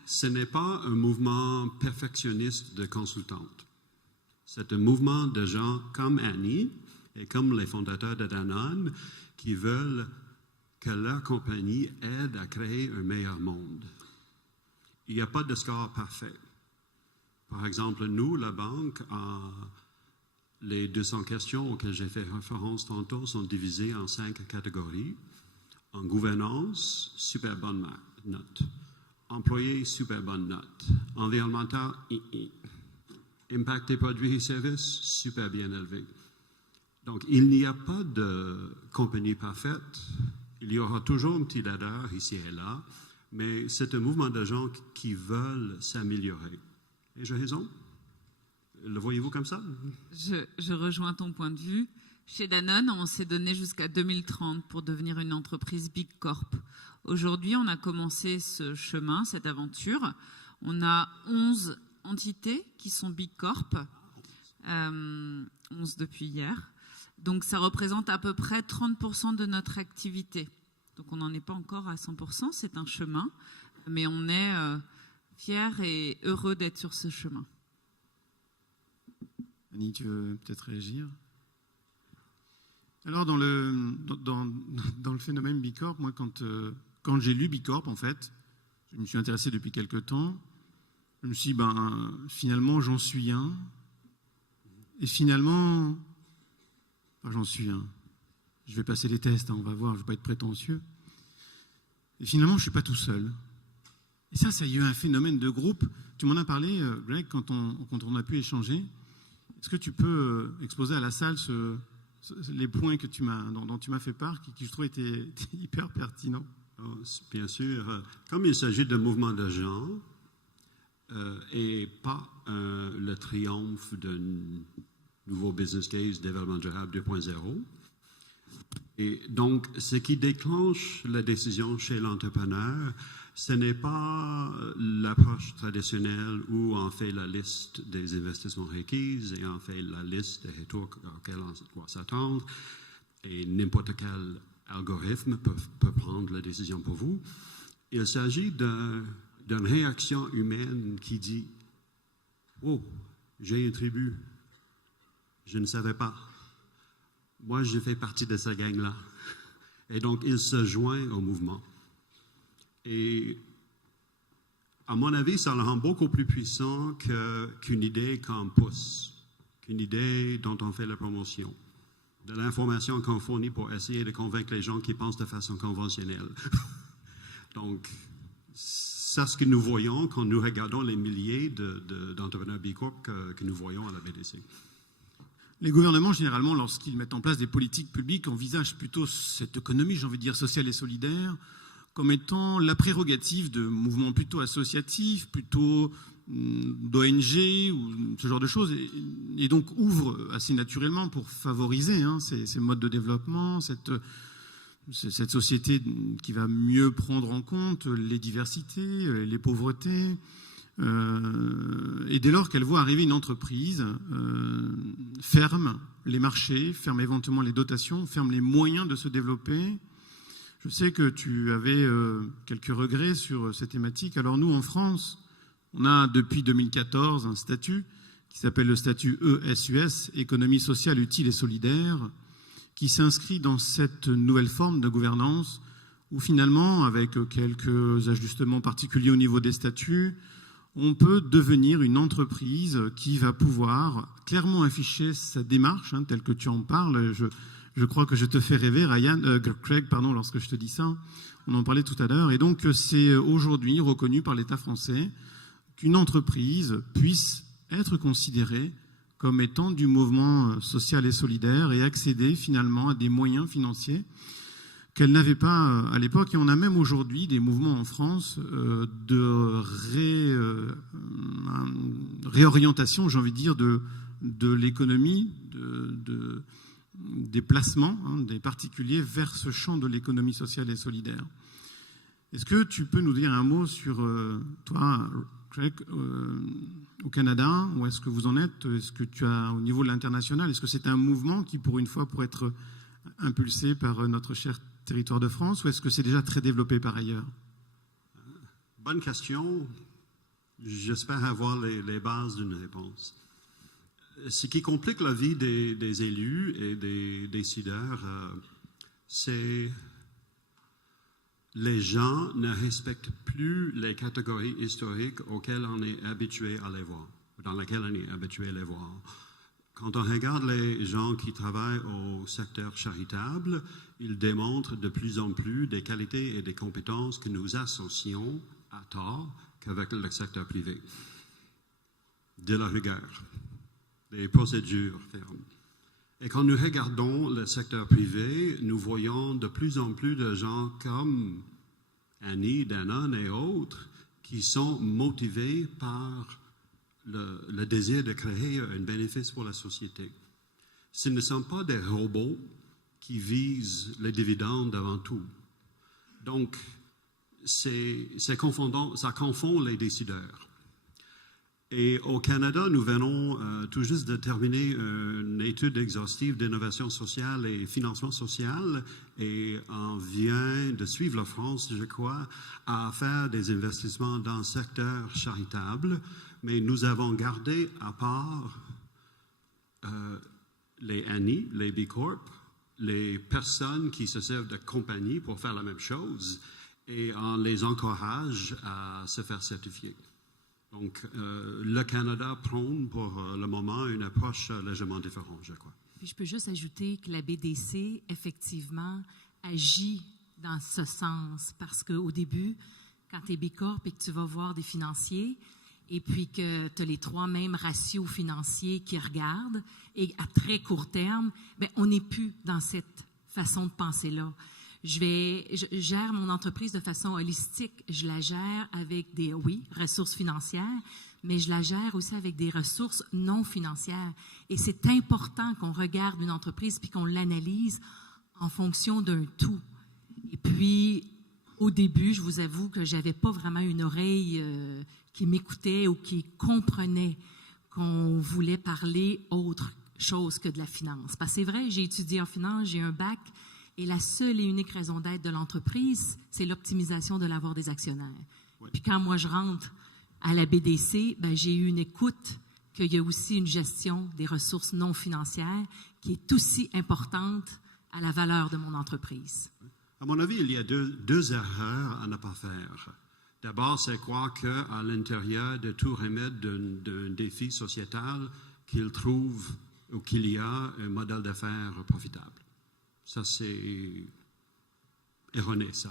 Ce n'est pas un mouvement perfectionniste de consultante. C'est un mouvement de gens comme Annie et comme les fondateurs de Danone qui veulent que leur compagnie aide à créer un meilleur monde. Il n'y a pas de score parfait. Par exemple, nous, la banque, les 200 questions auxquelles j'ai fait référence tantôt sont divisées en 5 catégories. En gouvernance, super bonne note. Employé, super bonne note. Environnemental, Impact des produits et services, super bien élevé. Donc, il n'y a pas de compagnie parfaite. Il y aura toujours un petit ladder ici et là, mais c'est un mouvement de gens qui veulent s'améliorer. Et j'ai raison? Le voyez-vous comme ça? Je rejoins ton point de vue. Chez Danone, on s'est donné jusqu'à 2030 pour devenir une entreprise Big Corp. Aujourd'hui, on a commencé ce chemin, cette aventure. On a 11 entités qui sont Big Corp, 11 depuis hier. Donc, ça représente à peu près 30% de notre activité. Donc, on n'en est pas encore à 100%, c'est un chemin, mais on est fiers et heureux d'être sur ce chemin. Annie, tu veux peut-être réagir? Alors, dans le phénomène Bicorp, moi, quand j'ai lu Bicorp, en fait, je me suis intéressé depuis quelque temps. Je me suis dit, finalement, j'en suis un. Et finalement, j'en suis un. Je vais passer les tests, on va voir, je ne vais pas être prétentieux. Et finalement, je ne suis pas tout seul. Et ça y a eu un phénomène de groupe. Tu m'en as parlé, Greg, quand on a pu échanger. Est-ce que tu peux exposer à la salle les points dont tu m'as fait part, qui je trouve étaient hyper pertinents? Bien sûr. Comme il s'agit d'un mouvement de gens et pas le triomphe d'un nouveau business case développement durable 2.0, et donc ce qui déclenche la décision chez l'entrepreneur, ce n'est pas l'approche traditionnelle où on fait la liste des investissements requis et on fait la liste des retours auxquels on doit s'attendre et n'importe quel algorithme peut prendre la décision pour vous. Il s'agit d'une réaction humaine qui dit « Oh, j'ai une tribu, je ne savais pas. Moi, je fais partie de cette gang-là. » Et donc, il se joint au mouvement. Et à mon avis, ça le rend beaucoup plus puissant qu'une idée qu'on pousse, qu'une idée dont on fait la promotion, de l'information qu'on fournit pour essayer de convaincre les gens qui pensent de façon conventionnelle. Donc, c'est ce que nous voyons quand nous regardons les milliers d'entrepreneurs B Corp que nous voyons à la BDC. Les gouvernements, généralement, lorsqu'ils mettent en place des politiques publiques, envisagent plutôt cette économie, j'ai envie de dire, sociale et solidaire, comme étant la prérogative de mouvements plutôt associatifs, plutôt d'ONG ou ce genre de choses, et donc ouvre assez naturellement pour favoriser ces modes de développement, cette société qui va mieux prendre en compte les diversités, les pauvretés. Et dès lors qu'elle voit arriver une entreprise, ferme les marchés, ferme éventuellement les dotations, ferme les moyens de se développer. Je sais que tu avais quelques regrets sur ces thématiques. Alors nous, en France, on a depuis 2014 un statut qui s'appelle le statut ESUS, Économie sociale, utile et solidaire, qui s'inscrit dans cette nouvelle forme de gouvernance où finalement, avec quelques ajustements particuliers au niveau des statuts, on peut devenir une entreprise qui va pouvoir clairement afficher sa démarche, telle que tu en parles. Je crois que je te fais rêver, Craig, lorsque je te dis ça. On en parlait tout à l'heure. Et donc, c'est aujourd'hui reconnu par l'État français qu'une entreprise puisse être considérée comme étant du mouvement social et solidaire et accéder finalement à des moyens financiers qu'elle n'avait pas à l'époque. Et on a même aujourd'hui des mouvements en France de réorientation, j'ai envie de dire, de l'économie, des placements des particuliers vers ce champ de l'économie sociale et solidaire. Est-ce que tu peux nous dire un mot sur toi, Craig, au Canada, où est-ce que vous en êtes? Est-ce que tu as, au niveau de l'international, est-ce que c'est un mouvement qui, pour une fois, pourrait être impulsé par notre cher territoire de France, ou est-ce que c'est déjà très développé par ailleurs? Bonne question. J'espère avoir les bases d'une réponse. Ce qui complique la vie des élus et des décideurs, c'est les gens ne respectent plus les catégories historiques auxquelles on est habitué à les voir, dans lesquelles on est habitué à les voir. Quand on regarde les gens qui travaillent au secteur charitable, ils démontrent de plus en plus des qualités et des compétences que nous associons à tort qu'avec le secteur privé. De la rigueur, des procédures fermes, Et quand nous regardons le secteur privé, nous voyons de plus en plus de gens comme Annie, Danone et autres qui sont motivés par le désir de créer un bénéfice pour la société. Ce ne sont pas des robots qui visent les dividendes avant tout. Donc, ça confond les décideurs. Et au Canada, nous venons tout juste de terminer une étude exhaustive d'innovation sociale et financement social et on vient de suivre la France, je crois, à faire des investissements dans le secteur charitable, mais nous avons gardé à part les ANI, les B Corp, les personnes qui se servent de compagnies pour faire la même chose et on les encourage à se faire certifier. Donc, le Canada prône pour le moment une approche légèrement différente, je crois. Puis je peux juste ajouter que la BDC, effectivement, agit dans ce sens parce qu'au début, quand tu es B Corp et que tu vas voir des financiers et puis que tu as les 3 mêmes ratios financiers qui regardent et à très court terme, bien, on n'est plus dans cette façon de penser-là. Je gère mon entreprise de façon holistique. Je la gère avec des, ressources financières, mais je la gère aussi avec des ressources non financières. Et c'est important qu'on regarde une entreprise puis qu'on l'analyse en fonction d'un tout. Et puis, au début, je vous avoue que j'avais pas vraiment une oreille qui m'écoutait ou qui comprenait qu'on voulait parler autre chose que de la finance. Parce que c'est vrai, j'ai étudié en finance, j'ai un bac, et la seule et unique raison d'être de l'entreprise, c'est l'optimisation de l'avoir des actionnaires. Oui. Puis quand moi je rentre à la BDC, ben, j'ai eu une écoute qu'il y a aussi une gestion des ressources non financières qui est aussi importante à la valeur de mon entreprise. À mon avis, il y a deux erreurs à ne pas faire. D'abord, c'est croire qu'à l'intérieur de tout remède d'un défi sociétal, qu'il trouve ou qu'il y a un modèle d'affaires profitable. Ça, c'est erroné, ça.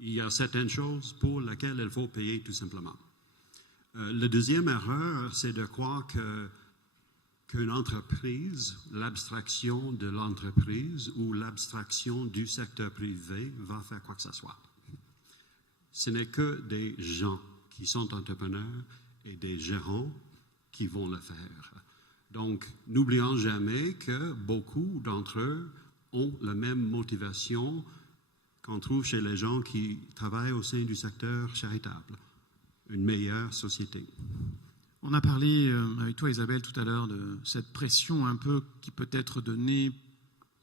Il y a certaines choses pour lesquelles il faut payer tout simplement. La deuxième erreur, c'est de croire qu'une entreprise, l'abstraction de l'entreprise ou l'abstraction du secteur privé va faire quoi que ce soit. Ce n'est que des gens qui sont entrepreneurs et des gérants qui vont le faire. Donc, n'oublions jamais que beaucoup d'entre eux ont la même motivation qu'on trouve chez les gens qui travaillent au sein du secteur charitable, une meilleure société. On a parlé avec toi, Isabelle, tout à l'heure de cette pression un peu qui peut être donnée,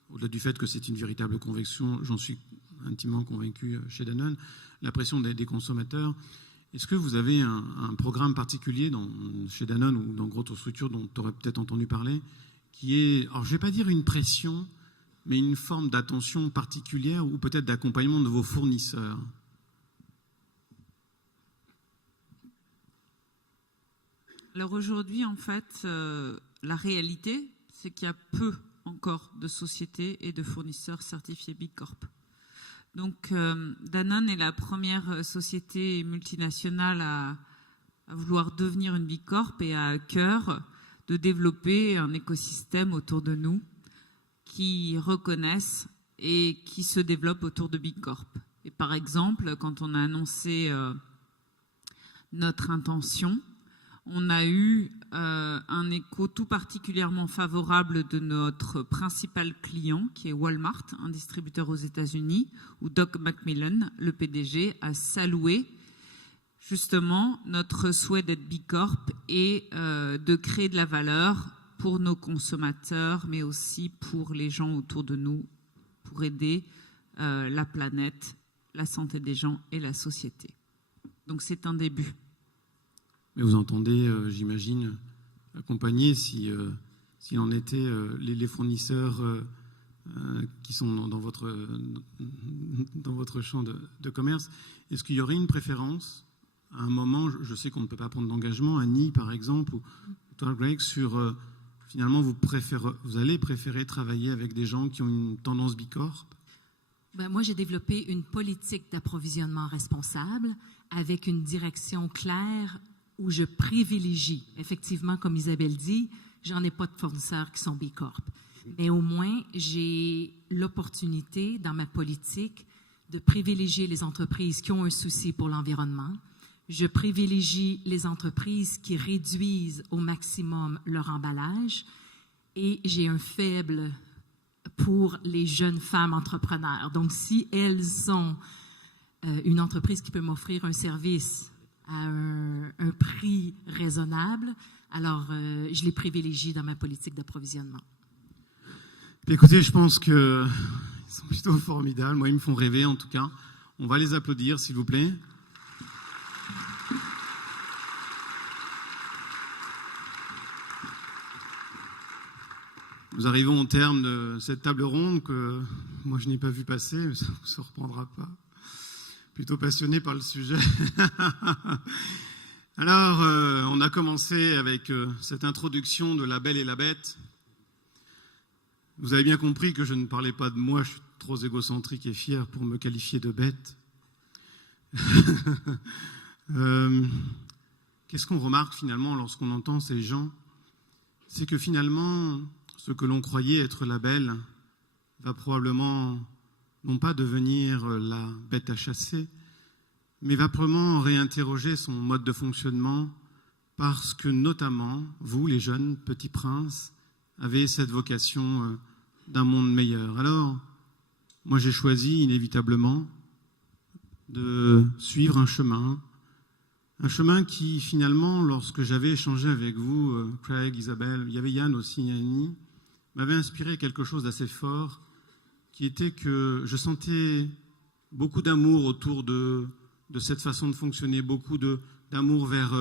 au-delà du fait que c'est une véritable conviction, j'en suis intimement convaincu chez Danone, la pression des consommateurs. Est-ce que vous avez un programme particulier chez Danone ou dans d'autres structures dont tu aurais peut-être entendu parler, qui est, alors je ne vais pas dire une pression, mais une forme d'attention particulière ou peut-être d'accompagnement de vos fournisseurs? Alors aujourd'hui, en fait, la réalité, c'est qu'il y a peu encore de sociétés et de fournisseurs certifiés B Corp. Donc, Danone est la première société multinationale à vouloir devenir une B Corp et à cœur de développer un écosystème autour de nous qui reconnaissent et qui se développent autour de B Corp. Et par exemple, quand on a annoncé notre intention, on a eu un écho tout particulièrement favorable de notre principal client, qui est Walmart, un distributeur aux États-Unis, où Doug McMillon, le PDG, a salué justement notre souhait d'être B Corp et de créer de la valeur pour nos consommateurs, mais aussi pour les gens autour de nous, pour aider la planète, la santé des gens et la société. Donc c'est un début. Mais vous entendez, j'imagine, accompagner, s'il en était, les fournisseurs qui sont dans votre champ de commerce. Est-ce qu'il y aurait une préférence à un moment? Je sais qu'on ne peut pas prendre d'engagement, Annie par exemple, ou toi Greg, sur finalement vous allez préférer travailler avec des gens qui ont une tendance B Corp? Ben, moi, j'ai développé une politique d'approvisionnement responsable avec une direction claire où je privilégie, effectivement, comme Isabelle dit, j'en ai pas de fournisseurs qui sont B Corp. Mais au moins, j'ai l'opportunité dans ma politique de privilégier les entreprises qui ont un souci pour l'environnement. Je privilégie les entreprises qui réduisent au maximum leur emballage et j'ai un faible pour les jeunes femmes entrepreneurs. Donc, si elles sont une entreprise qui peut m'offrir un service à un prix raisonnable, alors je les privilégie dans ma politique d'approvisionnement. Écoutez, je pense qu'ils sont plutôt formidables. Moi, ils me font rêver, en tout cas. On va les applaudir, s'il vous plaît. Nous arrivons au terme de cette table ronde que moi, je n'ai pas vu passer, mais ça ne vous surprendra pas. Plutôt passionné par le sujet. Alors, on a commencé avec cette introduction de La Belle et la Bête. Vous avez bien compris que je ne parlais pas de moi, je suis trop égocentrique et fier pour me qualifier de bête. Qu'est-ce qu'on remarque finalement lorsqu'on entend ces gens? C'est que finalement, ce que l'on croyait être la belle va probablement non pas devenir la bête à chasser, mais va probablement réinterroger son mode de fonctionnement parce que notamment, vous les jeunes petits princes, avez cette vocation d'un monde meilleur. Alors, moi j'ai choisi inévitablement de suivre un chemin qui finalement, lorsque j'avais échangé avec vous, Craig, Isabelle, il y avait Yann aussi, Annie, m'avait inspiré quelque chose d'assez fort, qui était que je sentais beaucoup d'amour autour de cette façon de fonctionner, beaucoup d'amour vers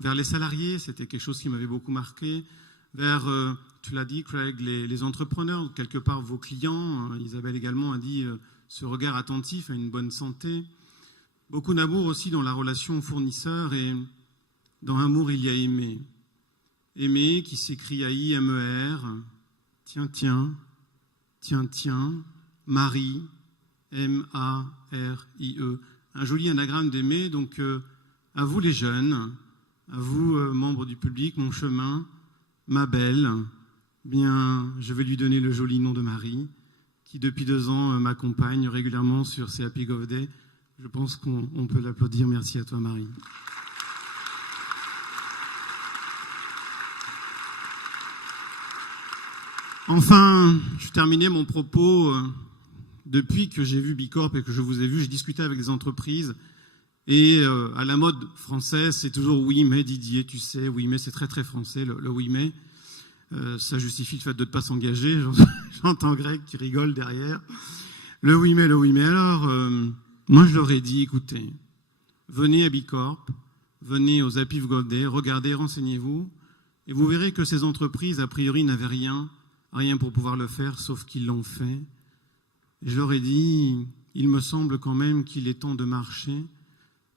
les salariés, c'était quelque chose qui m'avait beaucoup marqué, vers, tu l'as dit Craig, les entrepreneurs, quelque part vos clients, Isabelle également a dit ce regard attentif à une bonne santé, beaucoup d'amour aussi dans la relation fournisseur et dans amour il y a aimer. Aimer qui s'écrit A-I-M-E-R, tiens, Marie, M-A-R-I-E. Un joli anagramme d'aimer, donc à vous les jeunes, à vous membres du public, mon chemin, ma belle, bien je vais lui donner le joli nom de Marie, qui depuis 2 ans m'accompagne régulièrement sur ces Happy Gov Day. Je pense qu'on peut l'applaudir. Merci à toi Marie. Enfin, je terminais mon propos. Depuis que j'ai vu Bicorp et que je vous ai vu, j'ai discuté avec des entreprises. Et à la mode française, c'est toujours oui, mais Didier, tu sais, oui, mais c'est très très français, le oui, mais. Ça justifie le fait de ne pas s'engager. J'entends Greg qui rigole derrière. Le oui, mais. Alors, moi je leur ai dit, écoutez, venez à Bicorp, venez aux Happy Gov Day, regardez, renseignez-vous, et vous verrez que ces entreprises, a priori, n'avaient rien pour pouvoir le faire, sauf qu'ils l'ont fait. Et je leur ai dit, il me semble quand même qu'il est temps de marcher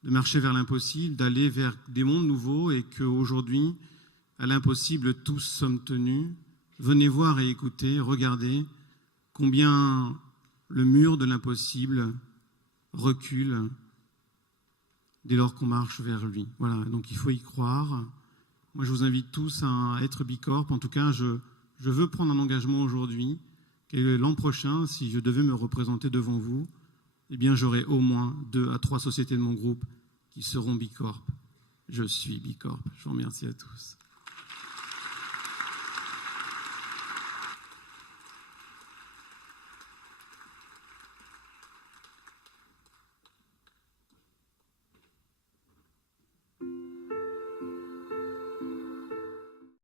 vers l'impossible, d'aller vers des mondes nouveaux et qu'aujourd'hui, à l'impossible, tous sommes tenus. Venez voir et écouter, regardez combien le mur de l'impossible recule dès lors qu'on marche vers lui. Voilà, donc il faut y croire. Moi, je vous invite tous à être Bicorp. En tout cas, je veux prendre un engagement aujourd'hui. Et l'an prochain, si je devais me représenter devant vous, eh bien, j'aurai au moins 2 à 3 sociétés de mon groupe qui seront Bicorp. Je suis Bicorp. Je vous remercie à tous.